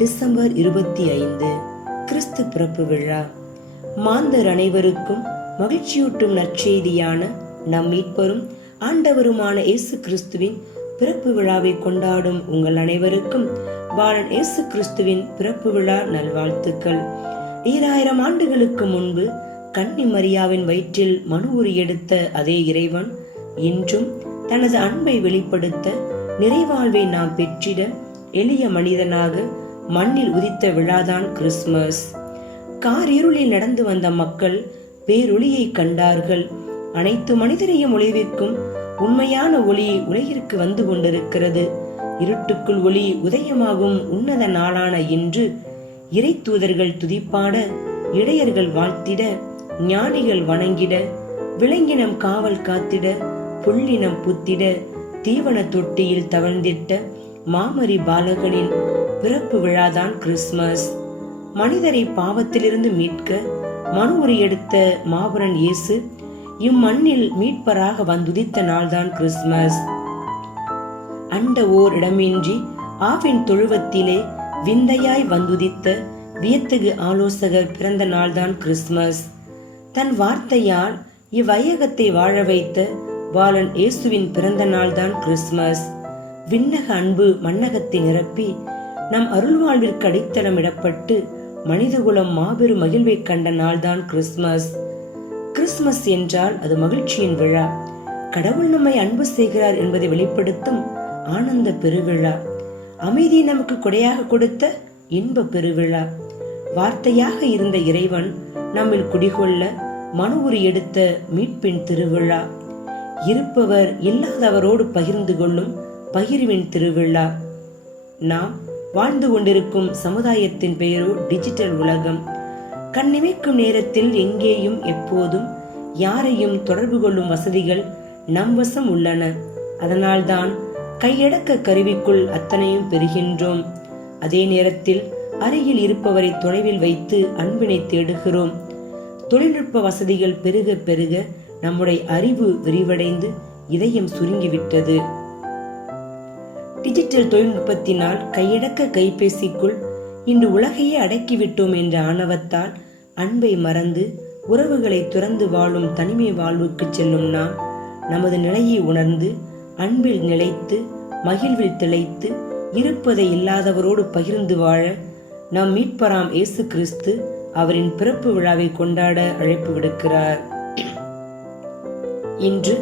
December 25 கிறிஸ்து பிறப்பு விழா. மாந்தர் அனைவருக்கும் மகிழ்ச்சியூட்டும் நற்செய்தியான நம் மீட்பரும் ஆண்டவருமான இயேசு கிறிஸ்துவின் பிறப்பு விழாவை கொண்டாடும் உங்கள் அனைவருக்கும் பாலன் இயேசு கிறிஸ்துவின் பிறப்பு விழா நல்வாழ்த்துக்கள். 2000 ஆண்டுகளுக்கு முன்பு கன்னி மரியாவின் வயிற்றில் மனுவுரி எடுத்த அதே இறைவன் இன்றும் தனது அன்பை வெளிப்படுத்த நிறைவாழ்வை நாம் பெற்றிட எளிய மனிதனாக மண்ணில் உதித்த விழாதான் கிறிஸ்துமஸ். காரிருளில் நடந்து வந்த மக்கள் பேரொளியை கண்டார்கள். அனைத்து மனிதரையும் ஒளிவிக்கும் உண்மையான ஒளி உலகிற்கு வந்து கொண்டிருக்கிறது. இருட்டுக்குள் ஒளி உதயமாகும் உன்னத நாளான இன்று இறை தூதர்கள் துதிப்பாட, இடையர்கள் வாழ்த்திட, ஞானிகள் வணங்கிட, விலங்கினம் காவல் காத்திட, புள்ளினம் புத்திட, தீவன தொட்டியில் தவழ்ந்திட்ட மாமரி பாலகனின் பிறப்பு விழாதான் கிறிஸ்துமஸ். மனிதரை பாவத்திலிருந்து மீட்க மனுவுரி எடுத்த மாபரன் இயேசு இம்மண்ணில் மீட்பராக வந்துதித்த நாள்தான் கிறிஸ்துமஸ். அண்ட ஓர் இடமின்றி ஆவின் தொழுவத்திலே விந்தையாய் வந்துதித்த வியத்தகு ஆலோசகர் பிறந்த நாள்தான் கிறிஸ்துமஸ். தன் வார்த்தையால் இவ்வையகத்தை வாழ வைத்த பாலன் இயேசுவின் பிறந்த நாள்தான் கிறிஸ்துமஸ். விண்ணக அன்பு மண்ணகத்தை நிரப்பி நம் அருள்வாழ்விற்கு அடித்தளம் இடப்பட்டு மனிதகுலம் மாபெரும் மகிழ்வை கண்ட நாள்தான் கிறிஸ்துமஸ். கிறிஸ்துமஸ் என்றால் அது மகிழ்ச்சியின் விழா. கடவுள் நம்மை அன்பு செய்கிறார் என்பதை வெளிப்படுத்தும் ஆனந்த பெருவிழா. அமைதியை நமக்கு கொடையாக கொடுத்த இன்ப பெருவிழா. வார்த்தையாக இருந்த இறைவன் நம்மில் குடிகொள்ள மனுவுரி எடுத்த மீட்பின் திருவிழா. இருப்பவர் இல்லாதவரோடு பகிர்ந்து கொள்ளும் பகிர்வின் திருவிழா. நாம் வாழ்ந்து கொண்டிருக்கும் சமுதாயத்தின் பெயரோ டிஜிட்டல் உலகம். கண்ணிமைக்கும் நேரத்தில் எங்கேயும் எப்போதும் யாரையும் தொடர்பு கொள்ளும் வசதிகள் நம் வசம் உள்ளன. அதனால்தான் கையடக்க கருவிக்குள் அத்தனையும் பெறுகின்றோம். அதே நேரத்தில் அருகில் இருப்பவரை தொலைவில் வைத்து அன்பினை தேடுகிறோம். தொழில்நுட்ப வசதிகள் பெருக பெருக நம்முடைய அறிவு விரிவடைந்து இதயம் சுருங்கிவிட்டது. டிஜிட்டல் தொழில்நுட்பத்தினால் கையடக்க கைபேசிக்குள் இன்று உலகையே அடக்கிவிட்டோம் என்ற ஆணவத்தால் அன்பை மறந்து உறவுகளை துறந்து வாழும் தனிமை வாழ்வுக்கு செல்லும் நாம் நமது நிலையை உணர்ந்து அன்பில் நிலைத்து மகிழ்வில் திளைத்து இருப்பதை இல்லாதவரோடு பகிர்ந்து வாழ நம் மீட்பராம் இயேசு கிறிஸ்து அவரின் பிறப்பு விழாவை கொண்டாட அழைப்பு விடுக்கிறார். இன்று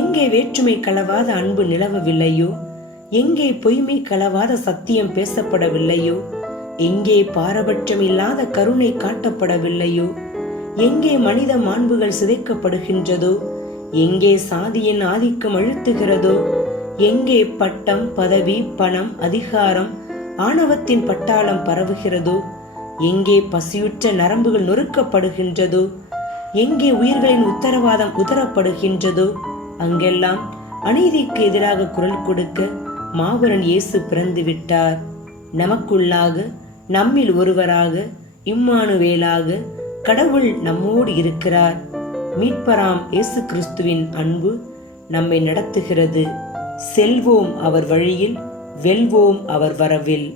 எங்கே வேற்றுமை கலவாத அன்பு நிலவவில்லையோ, எங்கே பொய்மை கலவாத சத்தியம் பேசப்படவில்லையோ, எங்கே பாரபட்சம் இல்லாத கருணை காட்டப்படவில்லையோ, எங்கே மனித மாண்புகள் சிதைக்கப்படுகின்றதோ, எங்கே சாதியின் ஆதிக்கம் அழுத்துகிறதோ, எங்கே பட்டம் பதவி பணம் அதிகாரம் ஆணவத்தின் பட்டாளம் பரவுகிறதோ, எங்கே பசியுற்ற நரம்புகள் நொறுக்கப்படுகின்றதோ, எங்கே உயிர்களின் உத்தரவாதம் உதரப்படுகின்றதோ, அங்கெல்லாம் அநீதிக்கு எதிராக குரல் கொடுக்க மாபரன் இயேசு பிறந்து விட்டார். நமக்குள்ளாக நம்மில் ஒருவராக இம்மானுவேலாக கடவுள் நம்மோடு இருக்கிறார். மீட்பராம் இயேசு கிறிஸ்துவின் அன்பு நம்மை நடத்துகிறது. செல்வோம் அவர் வழியில், வெல்வோம் அவர் வரவில்.